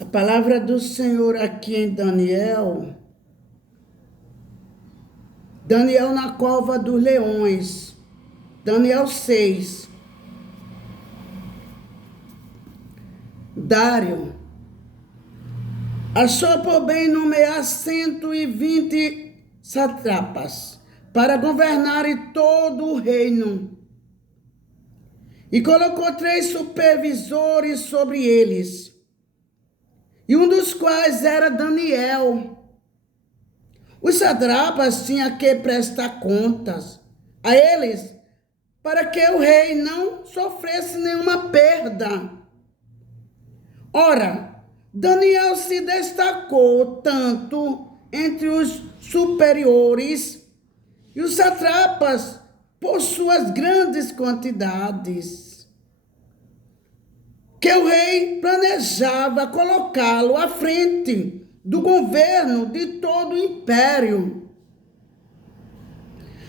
A palavra do Senhor aqui em Daniel na cova dos leões, Daniel 6. Dário achou por bem nomear 120 satrapas para governarem todo o reino, e colocou 3 supervisores sobre eles, e um dos quais era Daniel. Os satrapas tinham que prestar contas a eles para que o rei não sofresse nenhuma perda. Ora, Daniel se destacou tanto entre os superiores e os satrapas por suas grandes quantidades, que o rei planejava colocá-lo à frente do governo de todo o império.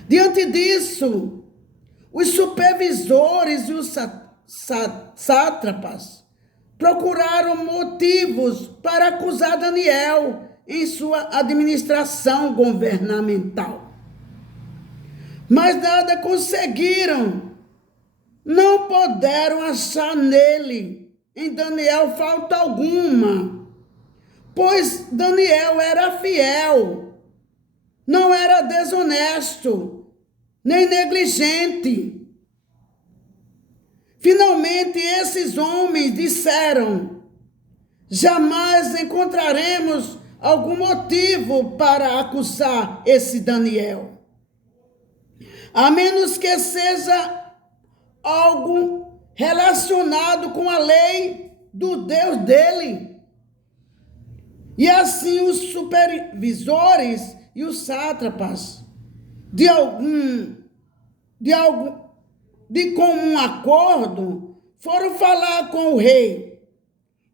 Diante disso, os supervisores e os sátrapas procuraram motivos para acusar Daniel em sua administração governamental. Mas nada conseguiram. Não puderam achar nele, em Daniel, falta alguma, pois Daniel era fiel, não era desonesto, nem negligente. Finalmente, esses homens disseram: jamais encontraremos algum motivo para acusar esse Daniel, a menos que seja algo relacionado com a lei do Deus dele. E assim os supervisores e os sátrapas, de comum acordo, foram falar com o rei.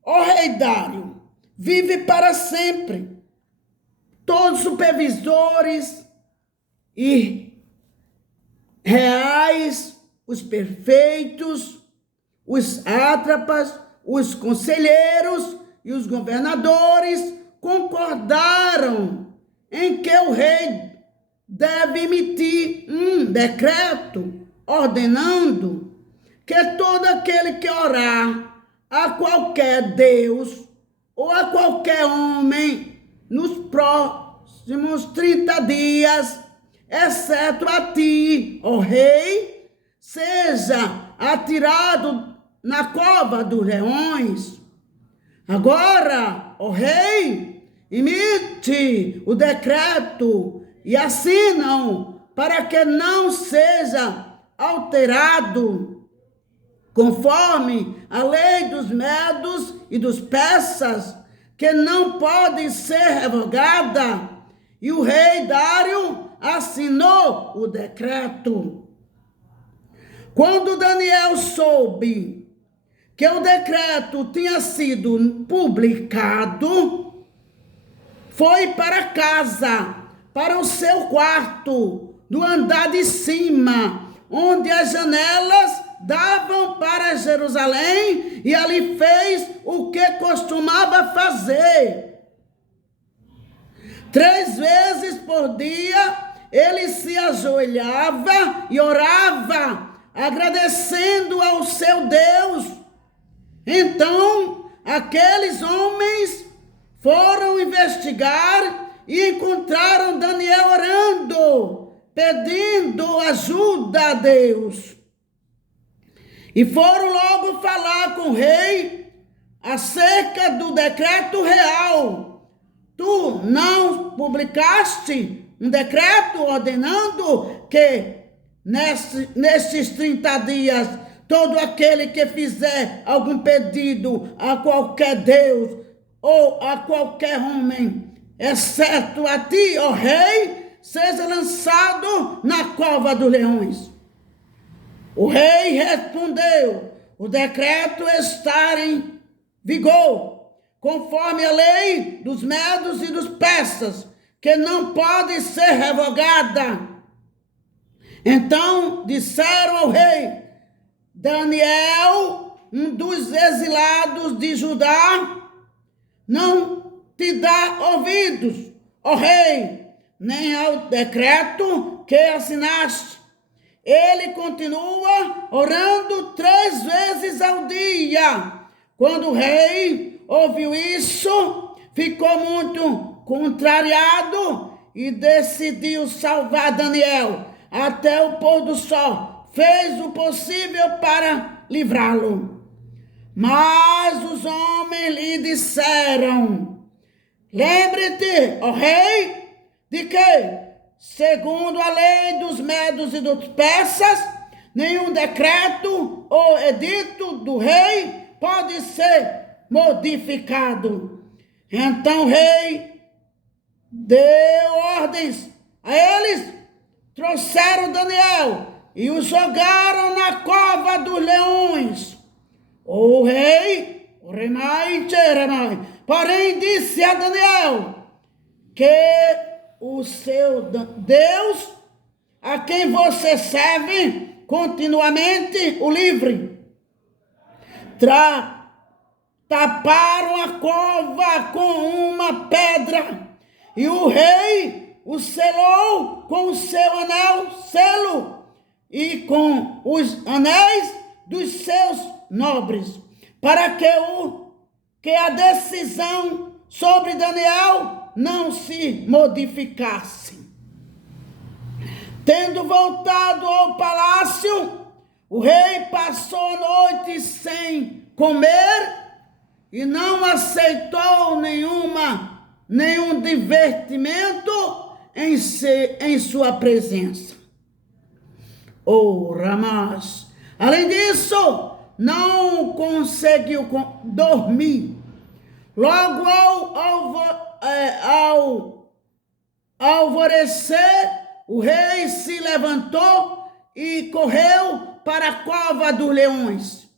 Ó rei Dário, vive para sempre. Todos os supervisores e reais, os perfeitos, os sátrapas, os conselheiros e os governadores concordaram em que o rei deve emitir um decreto ordenando que todo aquele que orar a qualquer Deus ou a qualquer homem nos próximos 30 dias, exceto a ti, ó rei, seja atirado na cova dos leões. Agora, ó rei, emite o decreto e assinam para que não seja alterado, conforme a lei dos medos e dos persas, que não pode ser revogada. E o rei Dário assinou o decreto. Quando Daniel soube que o decreto tinha sido publicado, foi para casa, para o seu quarto, do andar de cima, onde as janelas davam para Jerusalém, e ali fez o que costumava fazer. 3 vezes por dia, ele se ajoelhava e orava, agradecendo ao seu Deus. Então, aqueles homens foram investigar e encontraram Daniel orando, pedindo ajuda a Deus. E foram logo falar com o rei acerca do decreto real. Tu não publicaste um decreto ordenando que nesses 30 dias, todo aquele que fizer algum pedido a qualquer Deus ou a qualquer homem, exceto a ti, ó rei, seja lançado na cova dos leões. O rei respondeu: o decreto está em vigor, conforme a lei dos medos e dos persas, que não pode ser revogada. Então disseram ao rei: Daniel, um dos exilados de Judá, não te dá ouvidos, ó rei, nem ao decreto que assinaste. Ele continua orando 3 vezes ao dia. Quando o rei ouviu isso, ficou muito contrariado e decidiu salvar Daniel até o pôr do sol. Fez o possível para livrá-lo. Mas os homens lhe disseram: lembre-te, ó rei, de que, segundo a lei dos medos e dos persas, nenhum decreto ou edito do rei pode ser modificado. Então o rei deu ordens a eles, trouxeram Daniel e o jogaram na cova dos leões. O rei, porém disse a Daniel que o seu Deus, a quem você serve continuamente, o livre. Taparam a cova com uma pedra e o rei o selou com o seu selo e com os anéis dos seus nobres, para que a decisão sobre Daniel não se modificasse. Tendo voltado ao palácio, o rei passou a noite sem comer e não aceitou nenhum divertimento em sua presença. Mas, além disso, não conseguiu dormir. Logo ao alvorecer, o rei se levantou e correu para a cova dos leões.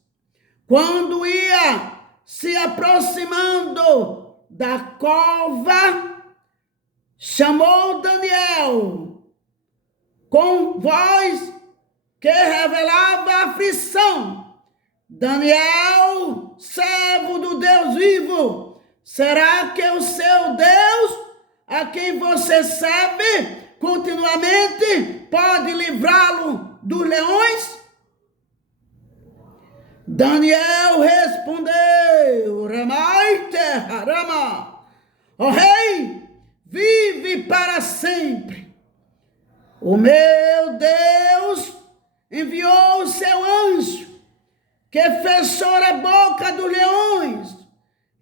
Quando ia se aproximando da cova, chamou Daniel com voz que revelava aflição: Daniel, servo do Deus vivo, será que o seu Deus, a quem você serve continuamente, pode livrá-lo dos leões? Daniel respondeu: ó rei, vive para sempre. O meu Deus enviou o seu anjo, que fechou a boca dos leões.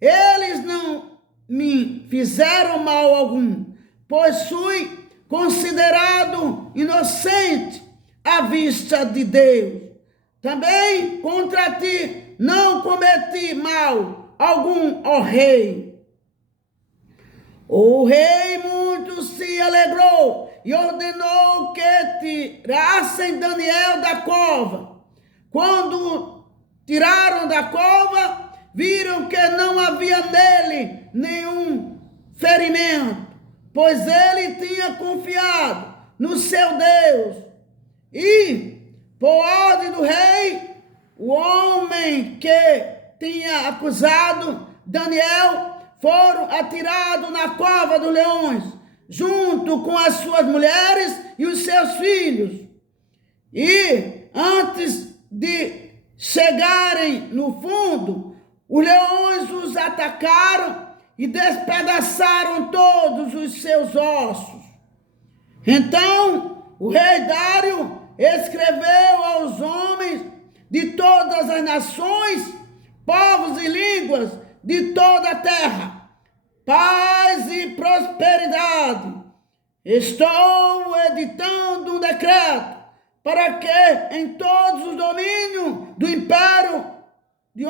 Eles não me fizeram mal algum, pois fui considerado inocente à vista de Deus. Também contra ti não cometi mal algum, ó rei. O rei muito se alegrou e ordenou que tirassem Daniel da cova. Quando tiraram da cova, viram que não havia nele nenhum ferimento, pois ele tinha confiado no seu Deus. E, por ordem do rei, o homem que tinha acusado Daniel foram atirados na cova dos leões, junto com as suas mulheres e os seus filhos. E antes de chegarem no fundo, os leões os atacaram e despedaçaram todos os seus ossos. Então, o rei Dário escreveu aos homens de todas as nações, povos e línguas de toda a terra: paz e prosperidade. Estou editando um decreto para que em todos os domínios do império de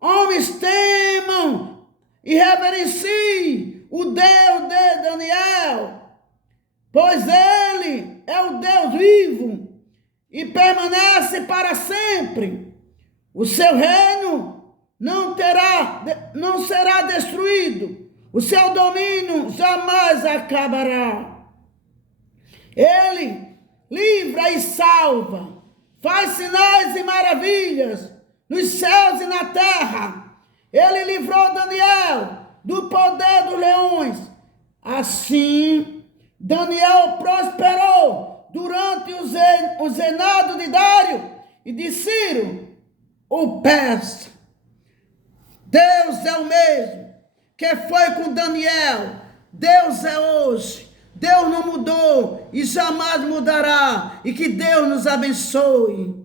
homens temam e reverenciem o Deus de Daniel, pois ele é o Deus vivo e permanece para sempre. O seu reino não será destruído, o seu domínio jamais acabará. Ele livra e salva, faz sinais e maravilhas nos céus e na terra, Ele livrou Daniel do poder dos leões. Assim, Daniel prosperou durante o reinado de Dário e de Ciro, o persa. Deus é o mesmo que foi com Daniel. Deus é hoje. Deus não mudou e jamais mudará. E que Deus nos abençoe.